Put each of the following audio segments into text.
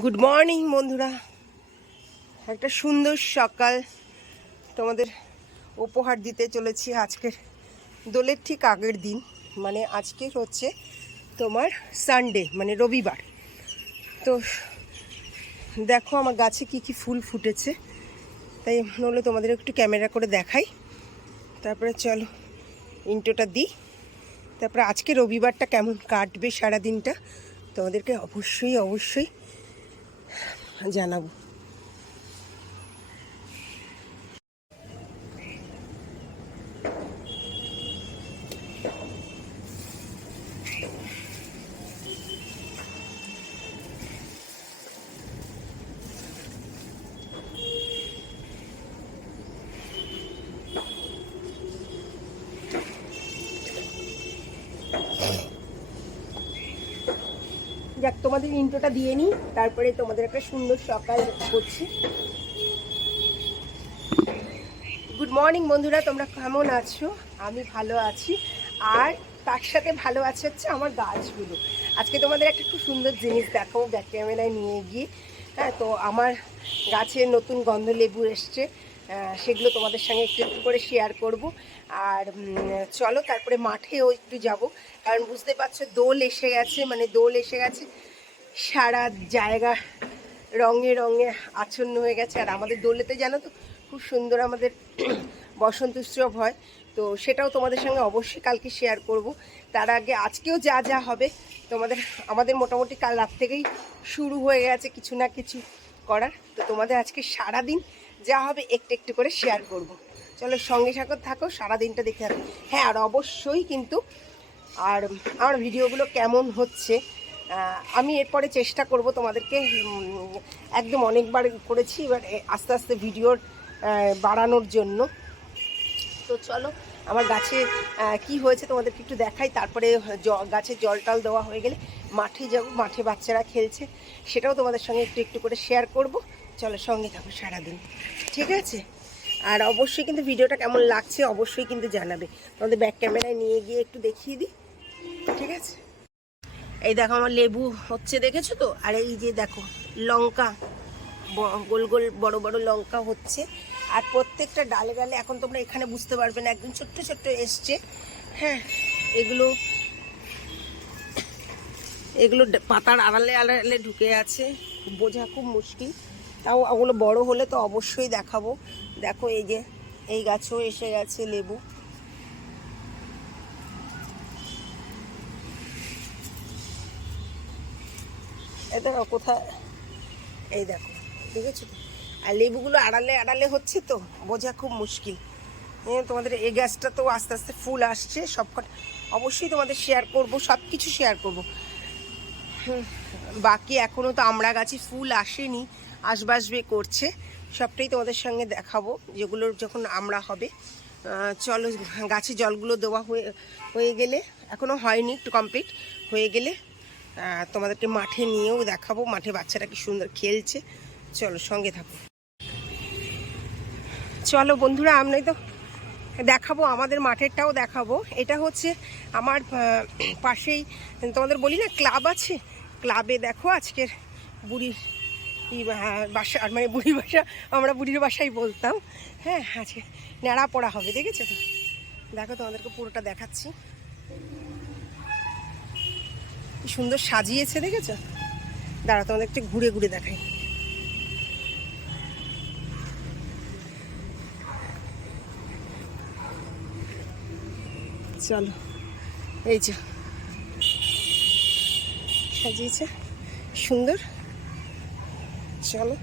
Good morning বন্ধুরা। একটা সুন্দর সকাল তোমাদের উপহার দিতে চলেছি আজকের দোলের ঠিক আগের দিন মানে আজকে হচ্ছে তোমার সানডে মানে রবিবার। তো দেখো আমার গাছে কি কি ফুল ফুটেছে, তাই হলো তোমাদের একটু ক্যামেরা করে দেখাই। তারপরে চলো ইন্টোটা দিই। তারপরে আজকে রবিবারটা কেমন কাটবে সারা দিনটা তোমাদেরকে অবশ্যই অবশ্যই জানাব। যাক, তোমাদের ইন্ট্রোটা দিয়ে নিই, তারপরে তোমাদের একটা সুন্দর সকাল করছি। গুড মর্নিং বন্ধুরা, তোমরা কেমন আছো? আমি ভালো আছি, আর তার সাথে ভালো আছে হচ্ছে আমার গাছগুলো। আজকে তোমাদের একটা খুব সুন্দর জিনিস দেখাবো, ব্যাক ক্যামেরায় নিয়ে গিয়ে। হ্যাঁ তো আমার গাছে নতুন গন্ধ লেবু এসছে। সেগুলো তোমাদের সঙ্গে একটু একটু করে শেয়ার করব। আর চলো তারপরে মাঠেও একটু যাব। কারণ বুঝতে পারছ, দোল এসে গেছে মানে দোল এসে গেছে। সারা জায়গা রঙে রঙে আচ্ছন্ন হয়ে গেছে। আর আমাদের দোলেতে জানো তো, খুব সুন্দর আমাদের বসন্ত উৎসব হয়। তো সেটাও তোমাদের সঙ্গে অবশ্যই কালকে শেয়ার করব। তার আগে আজকেও যা যা হবে, তোমাদের, আমাদের মোটামুটি কাল রাত থেকেই শুরু হয়ে গেছে কিছু না কিছু করার। তো তোমাদের আজকে সারা দিন যা হবে একটু একটু করে শেয়ার করব। চলো সঙ্গে সাথে থাকো সারা দিনটা দেখে থাকো। হ্যাঁ আর অবশ্যই কিন্তু আর আমার ভিডিওগুলো কেমন হচ্ছে আমি এরপরে চেষ্টা করব তোমাদেরকে একদম অনেকবার করেছি, এবার আস্তে আস্তে ভিডিওর বাড়ানোর জন্য। তো চলো, আমার গাছে কি হয়েছে তোমাদেরকে একটু দেখাই, তারপরে জ- গাছে জল টল দেওয়া হয়ে গেলে মাঠে যাব, মাঠে বাচ্চারা খেলছে, সেটাও তোমাদের সঙ্গে একটু একটু করে শেয়ার করব। চলো সঙ্গে থাকো সারাদিন। ঠিক আছে? আর অবশ্যই কিন্তু ভিডিওটা কেমন লাগছে অবশ্যই কিন্তু জানাবে। তোমাদের ব্যাক ক্যামেরায় নিয়ে গিয়ে একটু দেখিয়ে দিই। ঠিক আছে? এই দেখো আমার লেবু হচ্ছে, দেখেছ তো? আর এই যে দেখো, লঙ্কা গোল গোল বড় বড় লঙ্কা হচ্ছে। আর প্রত্যেকটা ডালে ডালে এখন তোমরা এখানে বুঝতে পারবে না, একদম ছোট্ট ছোট্ট এসছে। হ্যাঁ এগুলো এগুলো পাতার আড়ালে আড়ালে ঢুকে আছে। বোঝা খুব মুশকিল। তাও ওগুলো বড় হলে তো অবশ্যই দেখাবো। দেখো এই যে এই গাছও এসে গেছে লেবু। এই দেখো কোথায় এই দেখো দেখেছ তো? আর লেবুগুলো আড়ালে আড়ালে হচ্ছে তো বোঝা খুব মুশকিল। এ, তোমাদের এই গাছটা তো আস্তে আস্তে ফুল আসছে সব অবশ্যই তোমাদের শেয়ার করব সব কিছু শেয়ার করব বাকি এখনও তো আমরা গাছে ফুল আসেনি। আসবাসবে করছে। সবটাই তোমাদের সঙ্গে দেখাবো, যেগুলোর যখন আমরা হবে। চলো, গাছে জলগুলো দেওয়া হয়ে হয়ে গেলে এখনও হয়নি, একটু কমপ্লিট হয়ে গেলে তোমাদেরকে মাঠে নিয়েও দেখাবো, মাঠে বাচ্চারা কি সুন্দর খেলছে। চলো, সঙ্গে থাকো। চলো বন্ধুরা, আমি তো দেখাবো, আমাদের মাঠেরটাও দেখাবো। এটা হচ্ছে আমার পাশেই, তোমাদের বলি না, ক্লাব আছে? ক্লাবে দেখো আজকের বুড়ির বাসা, আর মানে বুড়ির বাসা, আমরা বুড়ির বাসাই বলতাম। হ্যাঁ আজকে ন্যাড়া পড়া হবে, দেখেছ তো? দেখো তোমাদেরকে পুরোটা দেখাচ্ছি। কি সুন্দর সাজিয়েছে, দেখেছ? দাঁড়া তোমাদের একটু ঘুরে ঘুরে দেখাই। চলো, এই যে। সাজিয়েছে, সুন্দর। চলো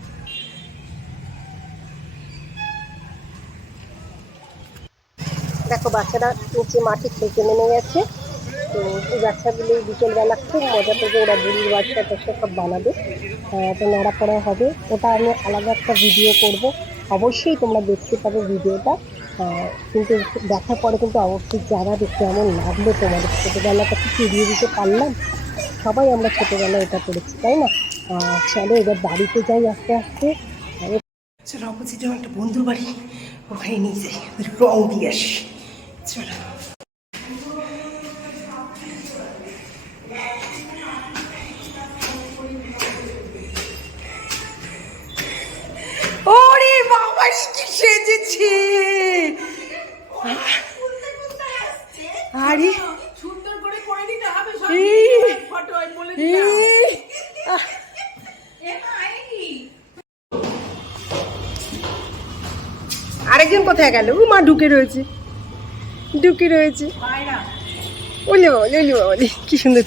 দেখো, বাচ্চারা নিচে মাঠে খেলতে নেমে গেছে। তো এই বাচ্চাগুলো বিকেলবেলা খুব মজা করবে, ওরা বুড়ির বাচ্চা টাচ্চা সব বানাবে। তো নাড়া পড়া হবে। ওটা আমি আলাদা একটা ভিডিও করব। অবশ্যই তোমরা দেখতে পাবে ভিডিওটা। কিন্তু দেখার পরে কিন্তু অবশ্যই জানাবে কেমন লাগল তোমাদের, ছোটোবেলাটা কি ফিরিয়ে দিতে পারলাম? সবাই আমরা ছোটোবেলায় এটা করেছি, তাই না? চলো এবার বাড়িতে যাই আস্তে আস্তে। চলো অপোজিটে আমার একটা বন্ধুর বাড়ি ওখানে নিয়ে যাই। রং দিয়ে আসি। চলো। আরেকজন কোথায় গেল? ও মা ঢুকে রয়েছে। ঢুকে রয়েছে। ওলি বাবা ওলে বাবা কি সুন্দর।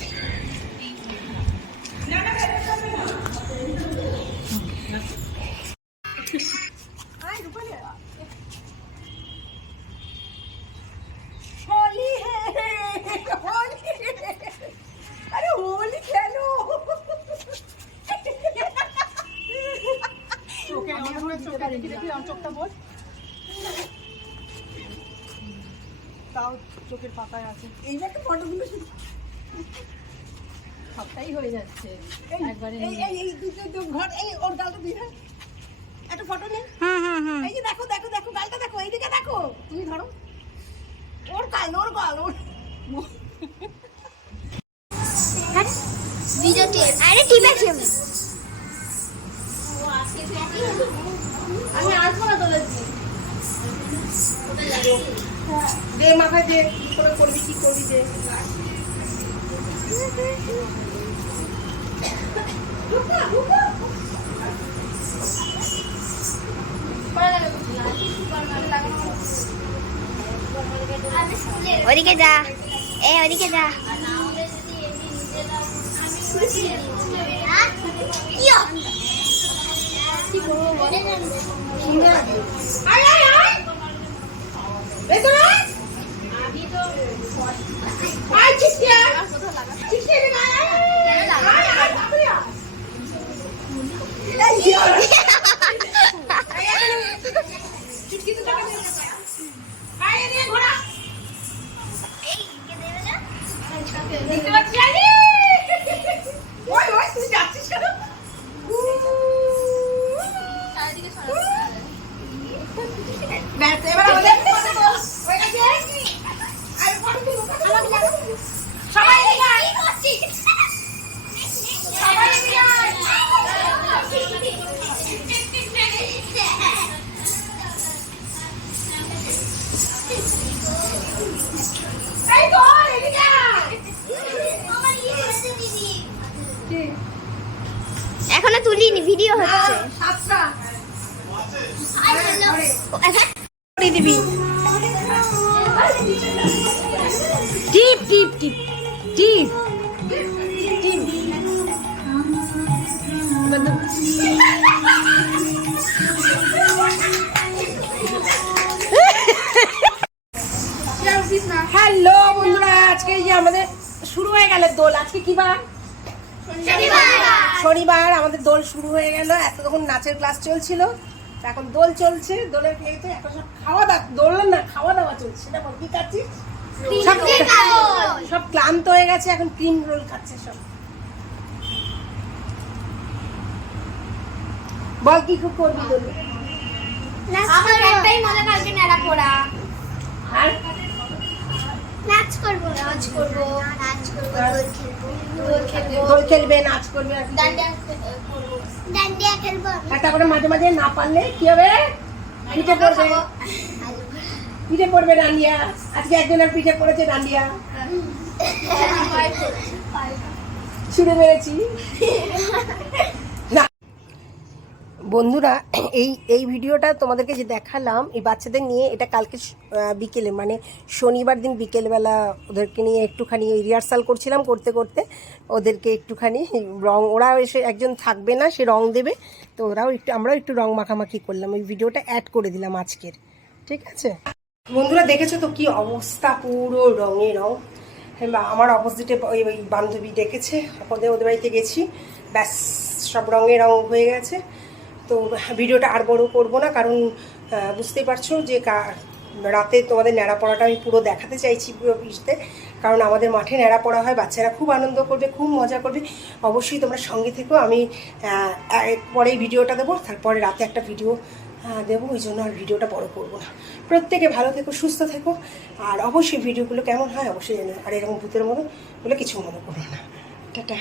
চোখের পাতায় আছে। এইবার তো ফটোগুলো সবটাই হয়ে যাচ্ছে। একবারে এই এই এই দুটো ঘর এই ওর গালটা দিয়ে। একটা ফটো নে। এই যে দেখো দেখো দেখো গালটা দেখো এইদিকে দেখো। তুমি ধরো। ওর গাল ওর গাল ওর ভিডিও টিপ আরে টিপ আমি আসব দে মাথায় দে কি করে করবি কি করবি দে। ওদিকে যা। এ ওদিকে যা। কি করব দেখতে ভিডিও হচ্ছে। করে দিবি। টিপ টিপ টিপ টিপ। হ্যালো বন্ধুরা আজকে আমাদের শুরু হয়ে গেল দোল। আজকে কি বার? শনিবার। আমাদের দোল শুরু হয়ে গেল। এতক্ষণ নাচের ক্লাস চলছিল। এখন দোল চলছে। দোলের এখন সব খাওয়া দাওয়া দোল না খাওয়া দাওয়া চলছে। কি খাচ্ছিস? সব সব ক্লান্ত হয়ে গেছে এখন ক্রিম রোল খাচ্ছে সব। বল কি খুব করবি দোল আমার একটাই মজা কালকে নেড়া পড়া আর? নাচ করব নাচ করব নাচ করব দোল খেলব দোল খেলব। দোল খেলবে নাচ করবে ডান্ডিয়া করব। ডান্ডিয়া খেলব আর তারপরে মাঝে মাঝে না পারলে কি হবে? পিঠে পড়বে। পিঠে পড়বে ডান্ডিয়া। আজকে একজনের পিঠে পড়েছে ডান্ডিয়া। ছুড়ে মেরেছি না বন্ধুরা এই এই ভিডিওটা তোমাদেরকে যে দেখালাম এই বাচ্চাদের নিয়ে এটা কালকে বিকেলে মানে শনিবার দিন বিকেলবেলা ওদেরকে নিয়ে একটুখানি রিহার্সাল করছিলাম করতে করতে। ওদেরকে একটুখানি রং ওরা এসে একজন থাকবে না সে রং দেবে। তো ওরাও একটু আমরাও একটু রং মাখামাখি করলাম। ওই ভিডিওটা অ্যাড করে দিলাম আজকের। ঠিক আছে? বন্ধুরা দেখেছ তো কি অবস্থা? পুরো রঙে রং। হ্যাঁ, আমার অপোজিটে ওই ওই বান্ধবী ডেকেছে। ওদের ওদের বাড়িতে গেছি। ব্যাস সব রঙে রং হয়ে গেছে। তো ভিডিওটা আর বড় করব না কারণ বুঝতেই পারছ যে রাতে তোমাদের ন্যাড়া পড়াটা আমি পুরো দেখাতে চাইছি পুরো কারণ আমাদের মাঠে ন্যাড়া পড়া হয় বাচ্চারা খুব আনন্দ করবে খুব মজা করবে। অবশ্যই তোমরা সঙ্গে থেকো আমি আহ, এক- পরে ভিডিওটা দেবো তারপরে রাতে একটা ভিডিও দেবো ওই জন্য আর ভিডিওটা বড় করব না। প্রত্যেকে ভালো থেকো সুস্থ থেকো আর অবশ্যই ভিডিওগুলো কেমন হয় অবশ্যই আর এরকম ভূতের মতো বলে কিছু মনে করো না। টাটা।